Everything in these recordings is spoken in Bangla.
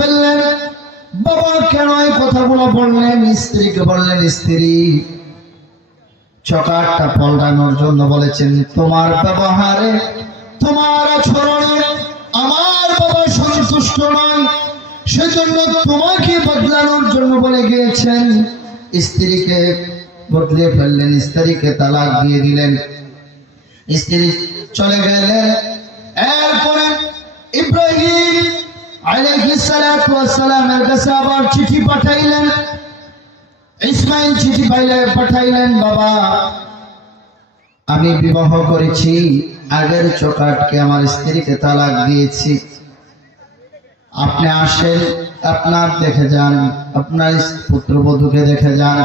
ফেললেন, বাবা কেন এই কথাগুলো বললেন? স্ত্রীকে বললেন, স্ত্রী চকারটা পাল্টানোর জন্য বলেছেন। তোমার ব্যবহারে, তোমার আচরণে আমার বাবা সন্তুষ্ট নয়, সেজন্য তোমাকে বদলানোর জন্য বলে গিয়েছেন। স্ত্রীকে বদলে ফেললেন, স্ত্রীকে তালাক দিয়ে দিলেন, স্ত্রী চলে গেলেন। এরপরে ইব্রাহিম আলাইহিস সালাতু ওয়াস সালামের কাছে আবার চিঠি পাঠাইলেন। ইসমাইল চিঠি পাঠাইলেন, বাবা আমি বিবাহ করেছি, আগের চোকাটকে আমার স্ত্রীকে তালাক দিয়েছি, আপনি আসেন, আপনার দেখে যান, আপনার পুত্রবধূকে দেখে যান।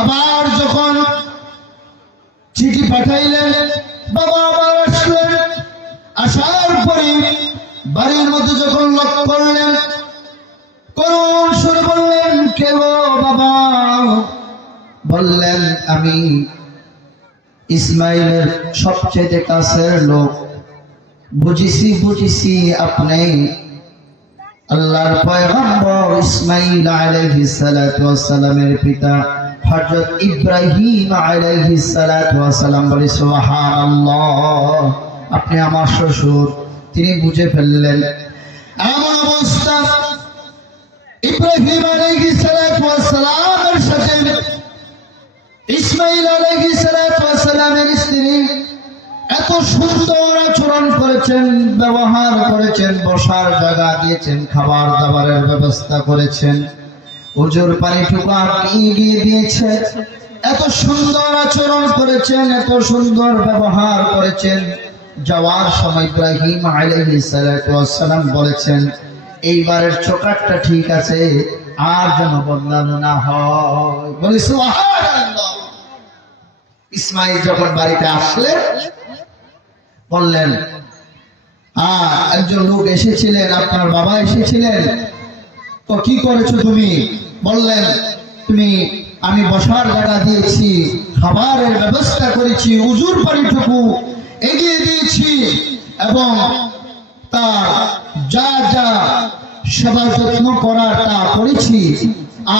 আবার যখন চিঠি পাঠাইলেন, বাবা আবার আসলেন। আসার পরে বাড়ির মধ্যে যখন লক্ষ্য করলেন, করুণ সুরে বললেন, কে গো বাবা? বললেন, আমি ইসমাইলের সবচেয়ে কাছের লোক। বুঝেছি আপনি আল্লাহর পয়গম্বর ইসমাইল আলাইহিস সালাতু ওয়াস সালামের পিতা হযরত ইব্রাহিম আলাইহিস সালাতু ওয়াস সালাম। বলি সুবহানাল্লাহ, আপনি আমার শ্বশুর। তিনি বুঝে ফেললেন এমন অবস্থা। ইব্রাহিম আলাইহিস সালাতু ওয়াস সালামের সাথে ইসমাইল আলাইহিস সালাতু ওয়াস সালামের স্ত্রী এত সুন্দর আচরণ করেছেন, ব্যবহার করেছেন, বসার জায়গা দিয়েছেন, খাবার দাবারের ব্যবস্থা করেছেন, ওজোর পানিটুকু এগিয়ে দিয়েছে, এত সুন্দর আচরণ করেছেন, এত সুন্দর ব্যবহার করেছেন। যাওয়ার সময় ইব্রাহিম আলাইহিস সালাতু ওয়াস সালাম বলেছেন, এইবারের চোকাটটা ঠিক আছে, আর যেন বদলানো না হয়। বলি সুবহানাল্লাহ। ইসমাইল যখন বাড়িতে আসলেন, বললেন, একজন লোক এসেছিলেন, আপনার বাবা এসেছিলেন, তো কি করেছো তুমি? বললেন, আমি বসার জায়গা দিয়েছি, খাবারের ব্যবস্থা করেছি, উজুর পানিটুকু এগিয়ে দিয়েছি, এবং তার যা যা সেবা যত্ন করার তা করেছি।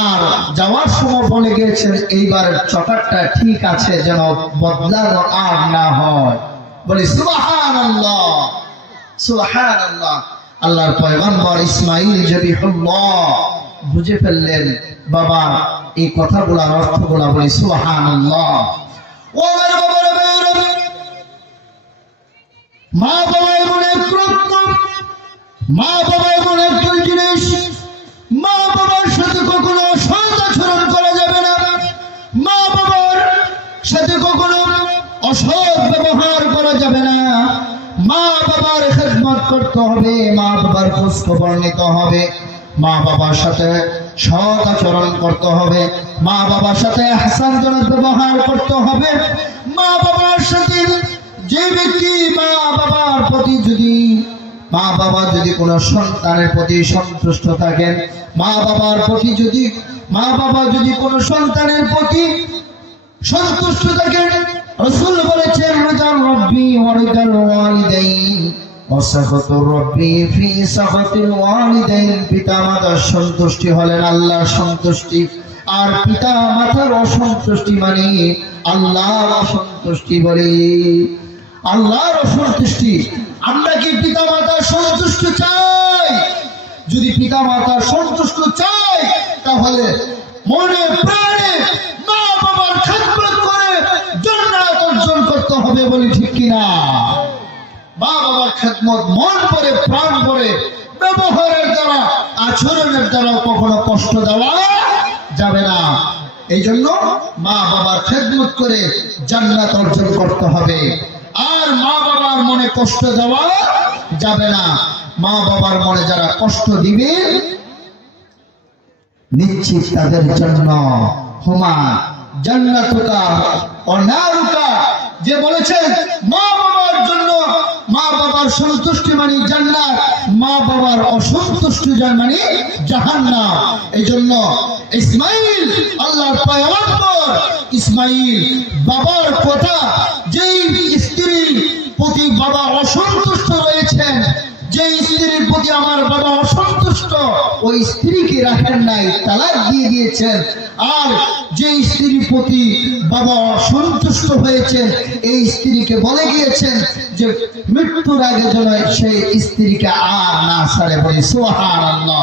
আর যাওয়ার সময় বলে গিয়েছেন, এইবারের চকারটা ঠিক আছে, যেন বদলানো আর না হয়। বলি সুবহানাল্লাহ, সুবহানাল্লাহ। আল্লাহর পয়গম্বর ইসমাইল জবিহুল্লাহ বুঝে ফেললেন বাবা এই কথাগুলোর অর্থগুলো। বলি সুবহানাল্লাহ। ও আমার বাবারা, মা বাবা এমন এক রত্ন, মা বাবা এমন একজন জিনিস, মা বাবার সাথে কখনো অসৎ আচরণ করা যাবে না, মা বাবার সাথে কখনো অসৎ ব্যবহার করা যাবে না। মা বাবার খেদমত করতে হবে, মা বাবার খোঁজ খবর নিতে হবে, মা বাবার সাথে সৎ আচরণ করতে হবে, মা বাবার সাথে হাসানজনক ব্যবহার করতে হবে। মা বাবার সাথে যে ব্যক্তি মা বাবার প্রতি মা বাবা যদি কোনো সন্তানের প্রতি সন্তুষ্ট থাকেন, মা বাবা যদি কোনো সন্তানের প্রতি সন্তুষ্ট থাকেন, রাসূল বলেছেন, রাজার রব্বি ওয়া রাজাল ওয়ালিদাইন ওয়া সাখাতুর রব্বি ফি সাখাতিল ওয়ালিদাইন। পিতা মাতার সন্তুষ্টি হলেন আল্লাহর সন্তুষ্টি, আর পিতা মাতার অসন্তুষ্টি মানে আল্লাহর অসন্তুষ্টি। বলি আল্লাহর অসন্তুষ্টি। আমরা কি পিতা মাতার সন্তুষ্ট চাই? যদি পিতা মাতার সন্তুষ্ট চাই, তাহলে মনে প্রাণে মা বাবার খেদমত করে জান্নাত অর্জন করতে হবে। বলি ঠিক কিনা? মা বাবার খেদমত মন করে, প্রাণ করে, ব্যবহারের দ্বারা, আচরণের দ্বারা কখনো কষ্ট দেওয়া যাবে না। এই জন্য মা বাবার খেদমত করে জান্নাত অর্জন করতে হবে। আর মা বাবার মনে কষ্ট দেওয়া যাবে না। মা বাবার মনে যারা কষ্ট দিবে, নিশ্চিত তাদের জন্য হুমা জান্নাতুকা ওয়া নারুকা, যে বলেছেন মা বাবার জন্য, মা বাবার সন্তুষ্টি মানে জান্নাত, মা বাবার অসন্তুষ্টি মানে জাহান্নাম। এই জন্য ইসমাইল, আল্লাহর পয়গম্বর ইসমাইল বাবার কথা, যেই স্ত্রীর প্রতি বাবা অসন্তুষ্ট রয়েছেন, যে স্ত্রীর প্রতি আমার বাবা অসন্তুষ্ট ওই স্ত্রীকে রাখেন নাই, তালাক দিয়ে দিয়েছেন। আর যে স্ত্রীর প্রতি বাবা অসন্তুষ্ট হয়েছে এই স্ত্রীকে বলে গিয়েছেন যে মৃত্যুর আগে যেন সেই স্ত্রীকে আর না ছাড়ে। বলি সুবহানাল্লাহ।